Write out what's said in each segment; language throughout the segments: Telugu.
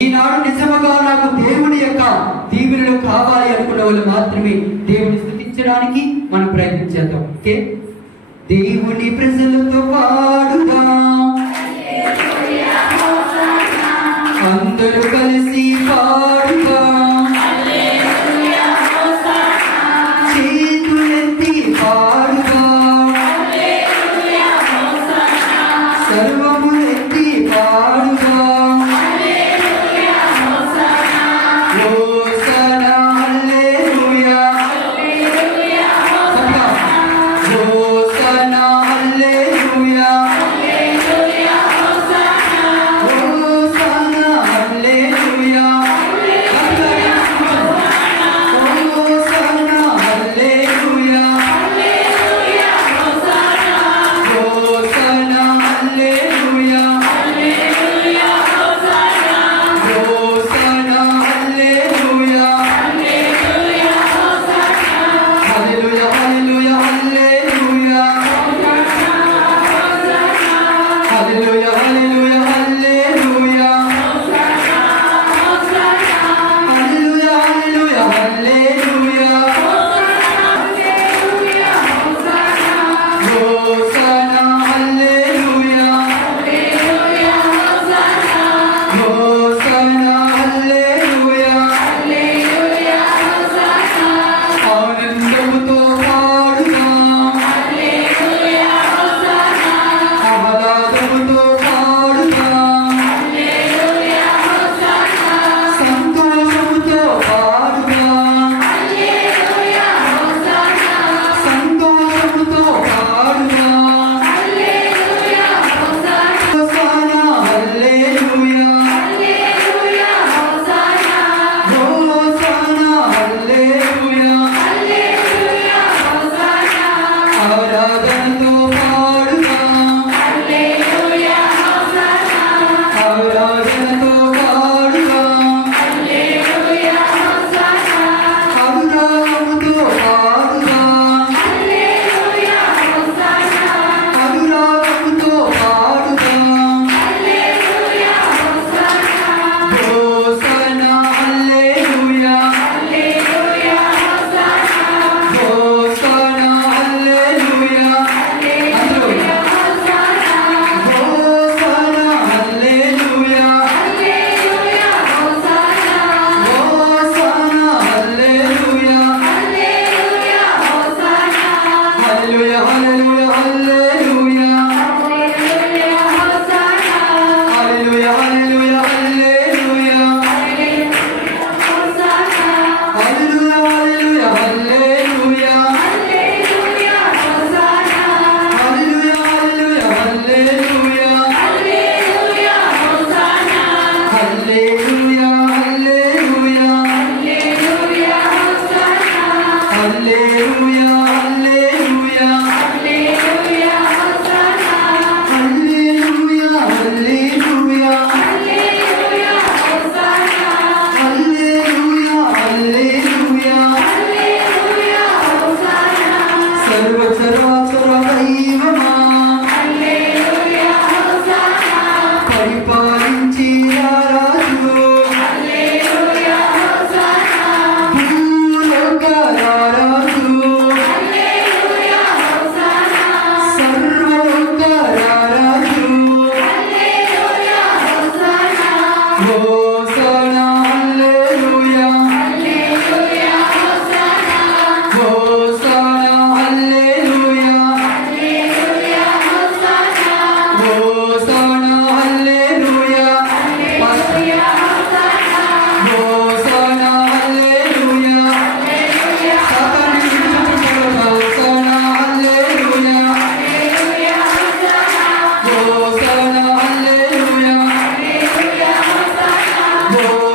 ఈనాడు నిజముగా నాకు దేవుని యొక్క దీవెనలు కావాలి అనుకున్న వాళ్ళు మాత్రమే దేవుని స్తుతించడానికి మనం ప్రయత్నం చేద్దాం. ఓకే, దేవుని ప్రజలతో పాడుగా అందరూ కలిసి పాడుగా చేతులెత్తి పాడుగా సర్వము ఎత్తి పాడుగా Oh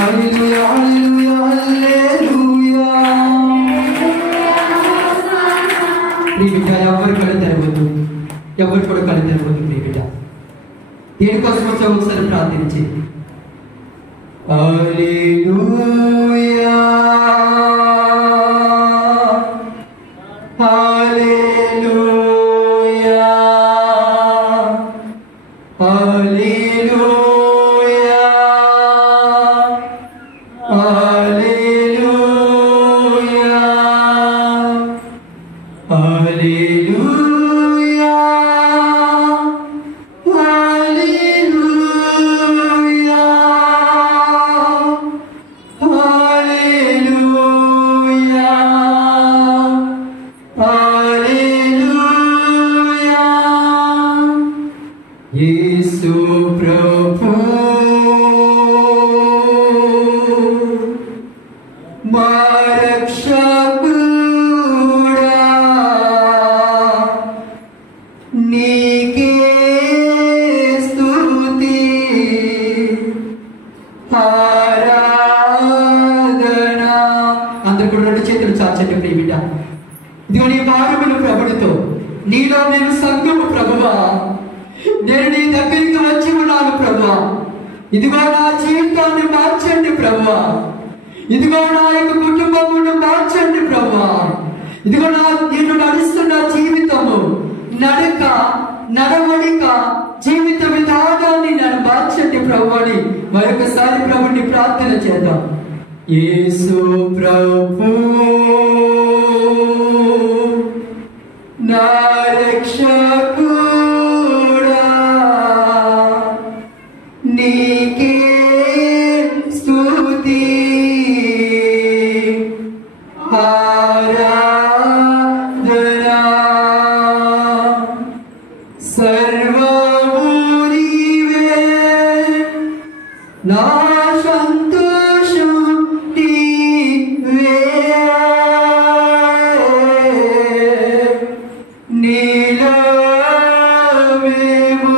హల్లెలూయా హల్లెలూయా హల్లెలూయా. ప్రియబిడ్డ ఎవరు కళ్ళు తెరవద్దు, ఎవరు కూడా కళ్ళు తెరవద్దు. ప్రియబిడ్డ దేనికోసం వచ్చావు ఒకసారి ప్రార్థించేది. హల్లెలూయా hallelujah hallelujah hallelujah hallelujah hallelujah hallelujah హల్లెలూయా. యేసు ప్రభు మా రక్షకుడా, నీకే స్తుతి ఆరాధన. అందరూ కూడా రెండు చేతులు చాచండి ప్రియబిడ్డ. ఇదిగో నీ భారములు ప్రభుడితో, నీలో నేను సంఘము ప్రభువా, నేను నీ దగ్గరికి వచ్చి ఉన్నాను ప్రభువా. ఇదిగో నా జీవితాన్ని మార్చండి ప్రభువా. ఇదిగో నా యొక్క కుటుంబమును మార్చండి ప్రభువా. ఇదిగో నేను నడుస్తున్న జీవితము, నడక, నడవడిక, జీవిత విధానాన్ని నన్ను మార్చండి ప్రభు అని మరొకసారి ప్రభుని ప్రార్థన చేద్దాం. యేసు ప్రభు నా రక్షకుడా, నీకే స్తుతి ఆరాధన. సర్వము నీవే, నా సంతోషం నీవే, నీలో మేము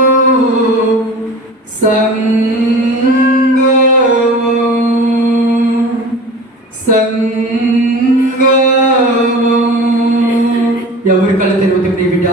ఎవరి కళ్ళు తెరుగుతుంది బిడ్డ?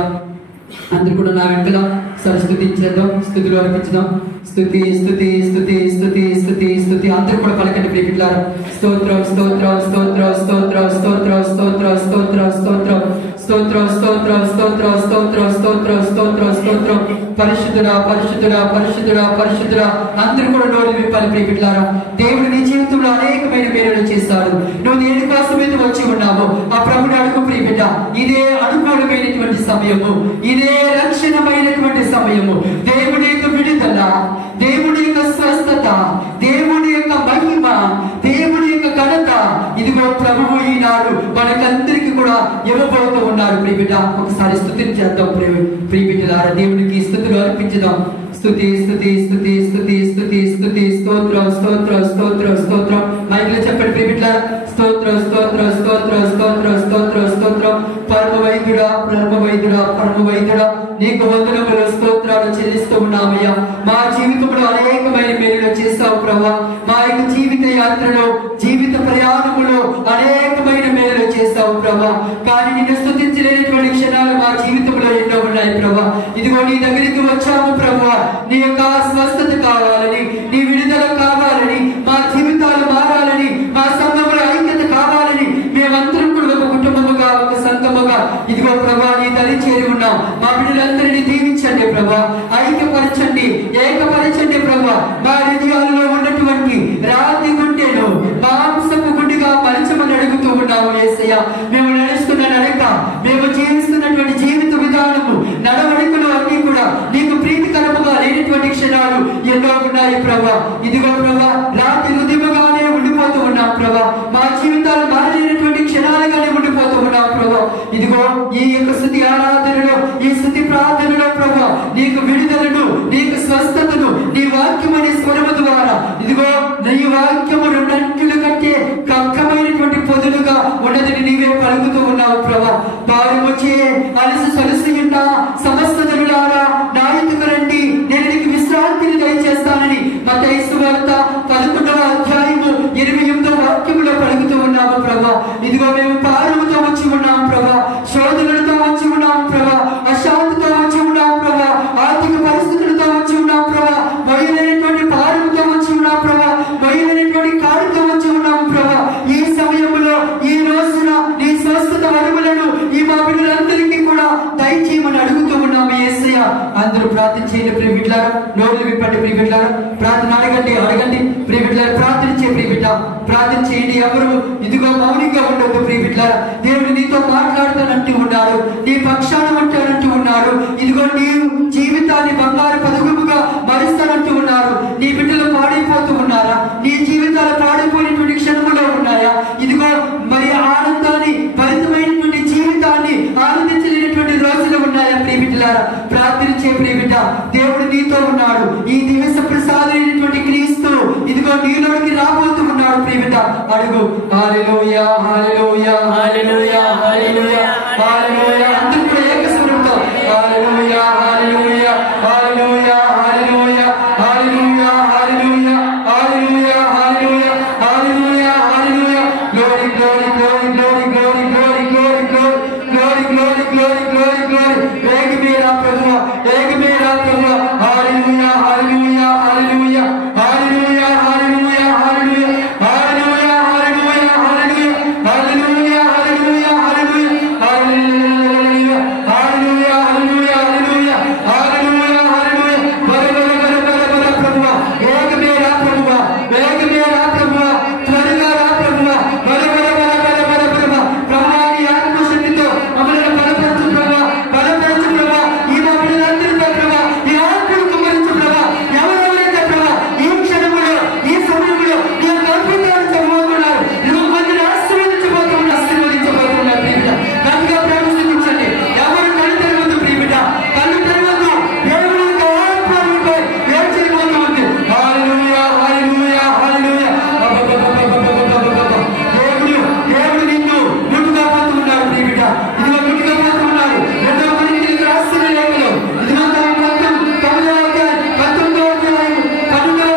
అందరు కూడా నా వెంకల సరస్వతించేద్దాం, స్థుతులు అర్పించుదాం. స్తుతి స్తుతి స్తుతి స్తుతి స్తుతి స్తుతి. అందరూ కూడా పలకండి ప్రియబిడ్డలారా. స్తోత్రం స్తోత్రం స్తోత్రం స్తోత్రం స్తోత్రం స్తోత్రం స్తోత్రం స్తోత్రం స్తోత్రం స్తోత్రం స్తోత్రం స్తోత్రం స్తోత్రం స్తోత్రం స్తోత్రం. పరిశుద్ధుడా పరిశుద్ధుడా పరిశుద్ధుడా పరిశుద్ధుడా. అందరూ కూడా నోరు విప్పాలి ప్రియబిడ్డలారా. దేవుడు నీ జీవితంలో అనేకమైన మేలులు చేస్తాడు. నువ్వు దేని కోసమైతే వచ్చి ఉన్నావో ఆ ప్రభుని అడుగు ప్రియబిడ్డ. ఇదే అనుకూలమైనటువంటి సమయము, ఇదే రక్షణమైనటువంటి సమయము. దేవుడి యొక్క విడుదల, దేవుడి యొక్క స్వస్థత, దేవుడి యొక్క మహిమ, దేవుడి యొక్క ఘనత ఇదిగో ప్రభువు ఈనాడు మనకందరికీ కూడా ఇవ్వబోతూ ఉన్నారు ప్రియబిడ్డ. ఒకసారి స్తుతిని చేద్దాం ప్రియబిడ్డలారా. దేవునికి స్తుతులు అర్పించుదాం. స్తుతి స్తుతి స్తుతి స్తుతి స్తుతి స్తుతి స్తోత్రం స్తోత్రం స్తోత్రం స్తోత్రం. మైకులో చెప్పండి ప్రియబిడ్డలారా. స్తోత్రం స్తోత్రం స్తోత్రం స్తోత్రం స్తోత్రం స్తోత్రం. పరమ వైద్యుడా పరమ వైద్యుడా పరమ వైద్యుడా, నీకు వందనములు స్తోత్రాలు చెల్లిస్తూ ఉన్నామయ్యా. మా జీవితంలో అనేకమైన మేలులు చేస్తావు ప్రభా. మా యొక్క జీవిత యాత్రలో, జీవిత ప్రయాణములో అనేకమైన మేలులు చేస్తావు ప్రభా. కానీ నిన్ను స్తుతించలేనటువంటి క్షణాలు మా జీవితంలో ఎన్నో ఉన్నాయి ప్రభా. ఇదిగో నీ దగ్గరికి వచ్చాము ప్రభా. నీ యొక్క స్వస్థత కావాలని, నీ విడుదల కావాలని, మా జీవితాలు మారాలని, మా సంఘముల ఐక్యత కావాలని మేమందరం కూడా ఒక కుటుంబముగా, ఒక సంఘముగా ఇదిగో ప్రభా నీ దరి చేరి ఉన్నాం. మా బిడ్డలందరినీ దీవించండి ప్రభా, ఐక్యపరచండి, ఏకపరచండి ప్రభా. మా హృదయాలలో ఉన్నటువంటి రాతి గుండెను మాంసపు గుండెగా మలచమని అడుగుతూ ఉన్నాము యేసయ్య. మేము నడుస్తున్న నడక, మేము జీవిస్తున్నటువంటి జీవిత విధానము, నడవడికలు అన్ని కూడా నీకు ప్రీతికరముగా లేనటువంటి క్షణాలు ఎన్నో ఉన్నాయి ప్రభా. ఇదిగో ప్రభా రాతి హృదయముగానే ఉండిపోతూ ఉన్నాం ప్రభా. మా జీవితాలు మారలేనటువంటి క్షణాలుగానే ఉండిపోతూ ఉన్నాం ప్రభా. ఇదిగో ఈ యొక్క స్తుతి ఆరాధనలో, ఈ స్తుతి ప్రార్థనలో ప్రభా నీకు విడుదలను, నీకు స్వస్థతను నీ వాక్యం అనే స్వరము ద్వారా ఇదిగో నీ వాక్యము రెండంచుల కంటే కక్కమైనటువంటి పొదులుగా ఉన్నదని నీవే పలుకుతూ ఉన్నావు ప్రభా. భారమొచ్చే అలసి సొలసి ఉన్న సమస్త జనులారా నా యొద్దకు రండి, నేను నీకు విశ్రాంతిని దయచేస్తానని మత్తయి సువార్త 11వ అధ్యాయము ప్రభా. ఇదిగో మేము పారులతో వచ్చి ఉన్నాం ప్రభా, శోధనలతో వచ్చి ఉన్నాం ప్రభా, అశాంతితో వచ్చి ఉన్నాం ప్రభా, ఆర్థిక పరిస్థితులతో వచ్చి ఉన్నాం ప్రభా, బయలుదేరేటువంటి పారులతో వచ్చి ఉన్నాం ప్రభా, బయలుదేరేటువంటి కారుతో వచ్చి ఉన్నాం ప్రభా. ఈ సమయంలో ఈ రోజున నీ స్వస్థత వరములను ఈ మా బిడ్డలందరికీ కూడా దయచేయమని అడుగుతూ ఉన్నాము యేసయ్య. అందరూ ప్రార్థన చేయండి ప్రియ బిడ్డలారా, నోళ్ళు విప్పండి ప్రియ బిడ్డలారా, ప్రార్థన అడగండి ప్రియ బిడ్డలారా, ప్రార్థించే ప్రియ బిడ్డ ప్రార్థన చేయండి. ఎవరు ఇదిగో మౌనిగా ఉండొద్దు ప్రియ బిడ్డలారా. దేవుడు నీతో మాట్లాడతానంటూ ఉన్నారు, నీ పక్షాన ఉంటానంటూ ఉన్నారు. ఇదిగో నీ జీవితాన్ని బంగారు పదగుముగా మరుస్తానంటూ ఉన్నారు. నీ బిడ్డలు పాడైపోతూ ఉన్నారా? నీ జీవితాలు పాడైపోయినటువంటి క్షణములో ఉన్నాయా? ఇదిగో మరి ఆనందాన్ని భరితమైనటువంటి జీవితాన్ని ఆనందించలేనటువంటి రోజులు ఉన్నాయా ప్రియ బిడ్డలారా? ప్రార్థించే ప్రియ బిడ్డ, దేవుడు నీతో ఉన్నాడు. ఈ దివస ప్రసాదమైనటువంటి క్రీస్తు ఇదిగో నీలోకి రాబోతూ ఉన్నాడు ప్రియ బిడ్డ. అడుగు. హల్లెలూయా హల్లెలూయా హల్లెలూయా హల్లెలూయా హల్లెలూయా. అందరూ కూడా ఏక స్వరంతో hallelujah hallelujah hallelujah hallelujah hallelujah hallelujah hallelujah hallelujah hallelujah hallelujah. Glory glory glory glory glory glory glory glory glory glory glory glory. ఏక మేరా ప్రభువా, ఏక మేరా ప్రభువా. హల్లెలూయా hallelujah hallelujah hallelujah hallelujah hallelujah hallelujah hallelujah hallelujah hallelujah hallelujah hallelujah hallelujah hallelujah hallelujah hallelujah హల్లెలూయా. బర బర బర బర బర ప్రభువా, ఏక మేరా ప్రభువా, ఏక మేరా ప్రభువా. త్వరగా రా ప్రభువా, బర బర బర బర బర ప్రభువా. ప్రభువా నీ ఆత్మశక్తితో మమ్మల్ని బలపరచు ప్రభువా, బలపరచు ప్రభువా. ఈ మా పిల్లలందరితో ప్రభువా నీ ఆత్మను కుమ్మరించు ప్రభువా. ఎవరెవరైతే ప్రభువా ఈ క్షణములో ఈ సమయంలో నీ యొక్క అద్భుతాలు చెప్పబోతున్నారు, నువ్వు మందిని ఆశీర్వదించబోతున్నారు ప్రియ. కనుక ప్రవేశించండి. ఎవరు కళ్ళు తెరవద్దు ప్రియ బిడ్డ, కళ్ళు తెరవద్దు. దేవుని యొక్క ఆత్మ మీపై వేచిపోతుంది. హల్లెలూయా హల్లెలూయా హల్లెలూయా. దేవుడు నిన్ను ముట్టుగా పోతున్నాడు ప్రియ బిడ్డ. ఇదిగో ముట్టుగా పోతున్నాడు. 2వ కొరింథీయులకు రాసిన లేఖలో ఇదిగో 9వ అధ్యాయం 19వ అధ్యాయం 12వ అధ్యాయం 9వ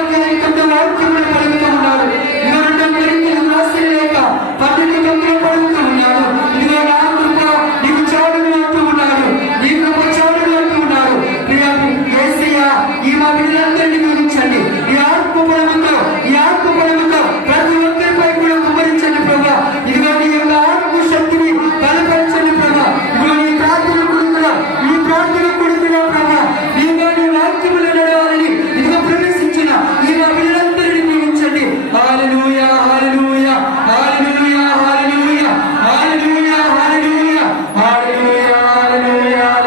వాక్యంలో పలుకుతూ ఉన్నాడు. ఇదిగో 2వ కొరింథీయులకు రాసిన లేఖ 12:9 పలుకుతూ ఉన్నాడు. ఇదిగో నా కృప నీకు చాలును అంటూ ఉన్నాడు, నీ కృప చాలును అంటూ ఉన్నాడు. ప్రియ యేసయ్య, ఈ మా బిడ్డలందరినీ గురించండి. ఈ ఆత్మ బలముతో ప్రతి ఒక్కరిపై కూడా కుమ్మరించండి ప్రభా. ఇదిగో నీ యొక్క ఆత్మ శక్తిని బలపరచండి ప్రభా. ఇదిగో ఈ ప్రార్థన కొడుతున్నా ప్రభా. ఇదిగో నీ వాక్యములు నడవాలని ఇదిగో ప్రవేశించిన ఈ మా బిడ్డలందరినీ దీవించండి. హల్లెలూయా hallelujah hallelujah hallelujah hallelujah hallelujah hallelujah hallelujah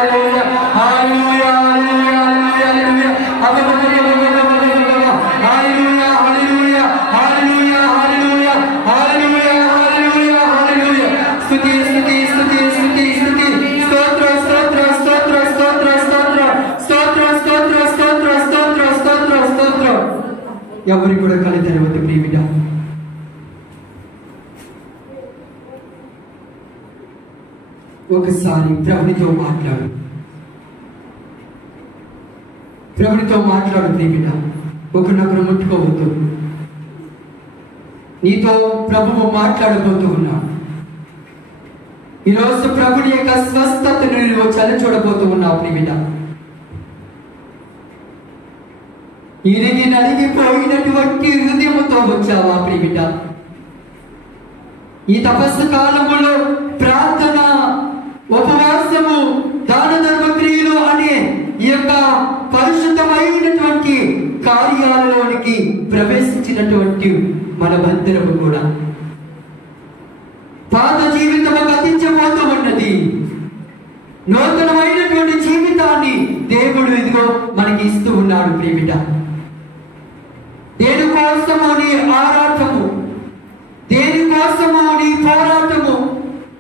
hallelujah hallelujah hallelujah hallelujah hallelujah hallelujah hallelujah hallelujah hallelujah హల్లెలూయా. స్తుతి స్తుతి స్తుతి స్తుతి స్తుతి. స్తోత్ర స్తోత్ర స్తోత్ర స్తోత్ర స్తోత్ర స్తోత్ర స్తోత్ర స్తోత్ర స్తోత్ర స్తోత్ర స్తోత్ర. ఎవరికి కూడా కళ్ళు తెరవద్దు ప్రియ బిడ్డ. ఒకసారి ప్రభునితో మాట్లాడు ప్రియ బిడ్డ. ఒకరినొకరు ముట్టుకోవద్దు. నీతో ప్రభువు మాట్లాడబోతూ ఉన్నాడు. ఈరోజు ప్రభుని యొక్క స్వస్థతను నువ్వు చలి చూడబోతూ ఉన్నావు ప్రియ బిడ్డ. ఇరిగి నలిగిపోయినటువంటి హృదయముతో వచ్చావా ప్రియ బిడ్డ? ఈ తపస్సు కాలములో ప్రార్థన, ఉపవాసము, దాన ధర్మ క్రియలు అనే ఈ యొక్క పరిశుద్ధమైనటువంటి కార్యాలలోనికి ప్రవేశించినటువంటి మనమందరము కూడా పాత జీవితము గతించబోతూ ఉన్నది. నూతనమైనటువంటి జీవితాన్ని దేవుడు ఇదిగో మనకి ఇస్తూ ఉన్నాడు ప్రియ బిడ్డ. దేనికోసము నీ ఆరాటము, దేనికోసము నీ పోరాటము,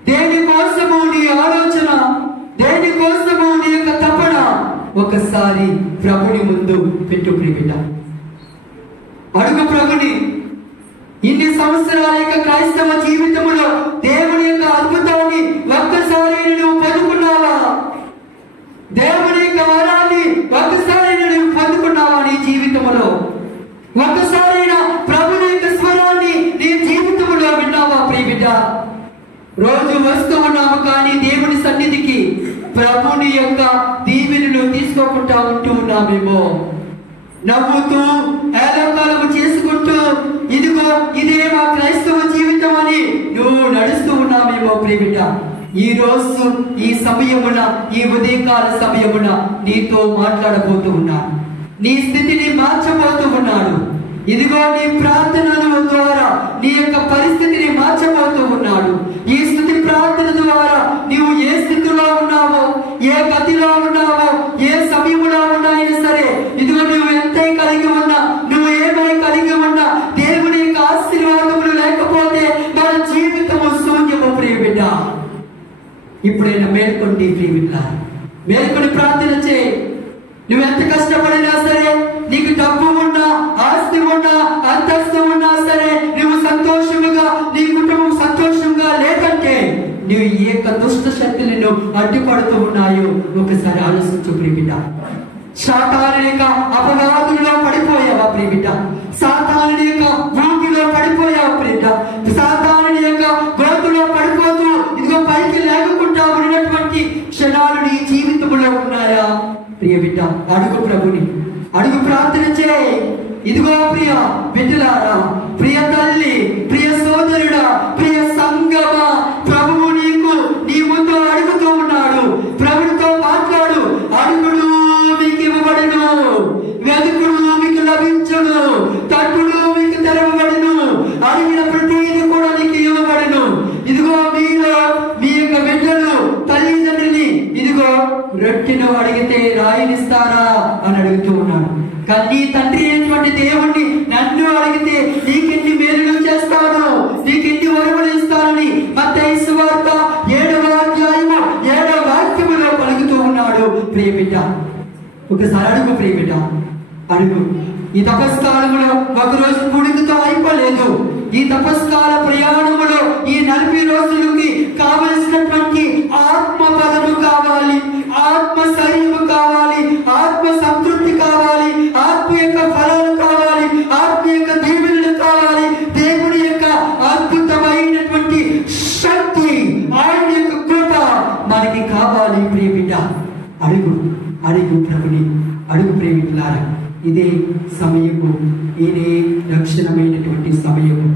దేనికోసము నీ ఆలోచన, దేనికోసము నీ యొక్క తపన ఒకసారి ప్రభుని ముందు పెట్టు ప్రియ బిడ్డ. అడుగు ప్రభుని. ఇన్ని సంవత్సరాల యొక్క క్రైస్తవ జీవితంలో దేవుని యొక్క అద్భుతాన్ని ఒక్కసారి నువ్వు పొందుకున్నావా? దేవుని యొక్క వరాన్ని ఒక్కసారి నువ్వు పొందుకున్నావా నీ జీవితంలో? ఒక్కసారైనా ప్రభుని యొక్క స్వరాన్ని నీ జీవితంలో విన్నావా ప్రియ బిడ్డ? నువ్వు వస్తూ ఉన్నావు కానీ దేవుని సన్నిధికి ప్రభుని యొక్క దీవెనలు తీసుకోకుండా ఉంటూ ఉన్నామేమో. నవ్వుతూ ఏలకాలము చేసుకుంటూ ఇదిగో ఇదే మా క్రైస్తవ జీవితం అని నువ్వు నడుస్తూ ఉన్నామేమో ప్రియబిడ్డ. ఈ రోజు ఈ సమయమున, ఈ ఉదయకాల సమయమున నీతో మాట్లాడబోతూ ఉన్నాను. నీ స్థితిని మార్చబోతూ ఉన్నాడు. ఇదిగో నీ ప్రార్థనల ద్వారా నీ యొక్క పరిస్థితిని మార్చబోతూ ఉన్నాడు. ఈ స్థితి ప్రార్థన ద్వారా నీవు ఏ స్థితిలో ఉన్నావో, ఏ గతిలో ఉన్నావో, ఏ సమయంలో ఉన్నాయని సరే, ఇదిగో నువ్వు ఎంత కలిగి ఉన్నా, నువ్వు ఏమై కలిగి ఉన్నా, దేవుని యొక్క ఆశీర్వాదములు లేకపోతే మన జీవితము శూన్యము ప్రియబిడ్డ. ఇప్పుడైనా మేల్కొండి ప్రియబిడ్డ, మేల్కొని ప్రార్థన చేయి. నువ్వెంత కష్టపడినా సరే, నీకు డబ్బు ఉన్నా, ఆస్తి ఉన్నా, అంతస్తు ఉన్నా సరే, నువ్వు సంతోషముగా, నీ కుటుంబం సంతోషంగా లేదంటే నువ్వు ఏ దుష్ట శక్తులను అడ్డుపడుతూ ఉన్నాయో ఒకసారి ఆలోచించు ప్రియబిడ్డ. సాతాను యొక్క అపవాదుల్లో పడిపోయావా ప్రియబిడ్డ? సాతాను యొక్క ఊపిలో పడిపోయావా ప్రియబిడ్డ? సాతాను యొక్క గోతులో పడిపోతూ ఇదిగో పైకి లేకుండా ఉన్నటువంటి క్షణాలు నీ జీవితంలో ఉన్నాయా ప్రియబిడ్డ? అడుగు ప్రభుని, అడుగు ప్రార్థన చేయి. ఇదిగో ప్రియ బిడ్డలారా, ప్రియ తల్లి, ప్రియ సోదరుడా, ప్రియ సంగమా, ప్రభువు నీకు నీ ముందు అడుగుతూ ఉన్నాడు. ప్రభునితో మాట్లాడు. అడుగుడు మీకు ఇవ్వబడును, వెతుకుడు మీకు లభించును, తట్టుడు మీకు తెరవబడును, అడిగిన ప్రతిదీ కూడా నీకు ఇవ్వబడును. ఇదిగో మీరు మీ యొక్క బిడ్డలు తల్లిదండ్రుని ఇదిగో రొట్టెను అడిగితే రాయినిస్తారా అని అడుగుతూ ఉన్నాడు. కానీ నీ తండ్రి అయినటువంటి దేవుణ్ణి నన్ను అడిగితే నీకెన్ని మేలులు చేస్తాను, నీకెన్ని వరములు ఇస్తానని మత్తయి సువార్త 7వ అధ్యాయము 7వ వాక్యములో పలుకుతూ ఉన్నాడు ప్రియబిడ్డ. ఒకసారి అడుగు ప్రియబిడ్డ, అడుగు. ఈ తపస్కాలములో ఒకరోజు పుడికతో అయిపోలేదు. ఈ తపస్కాల ప్రయాణములో ఈ 40 రోజులకి కావలసినటువంటి ఆత్మ బలము కావాలి, ఆత్మ శరీరము కావాలి, ఆత్మ సంతృప్తి కావాలి, ఆత్మ యొక్క ఫలాలు కావాలి, ఆత్మ యొక్క దీవెనలు కావాలి, దేవుని యొక్క అద్భుతమైనటువంటి శక్తి, ఆయన యొక్క కృప మనకి కావాలి ప్రియబిడ్డ. అడుగు, అడుగు ప్రభుని, అడుగు ప్రియబిడ్డలారా. ఇదే సమయము, ఇదే రక్షణమైనటువంటి సమయము.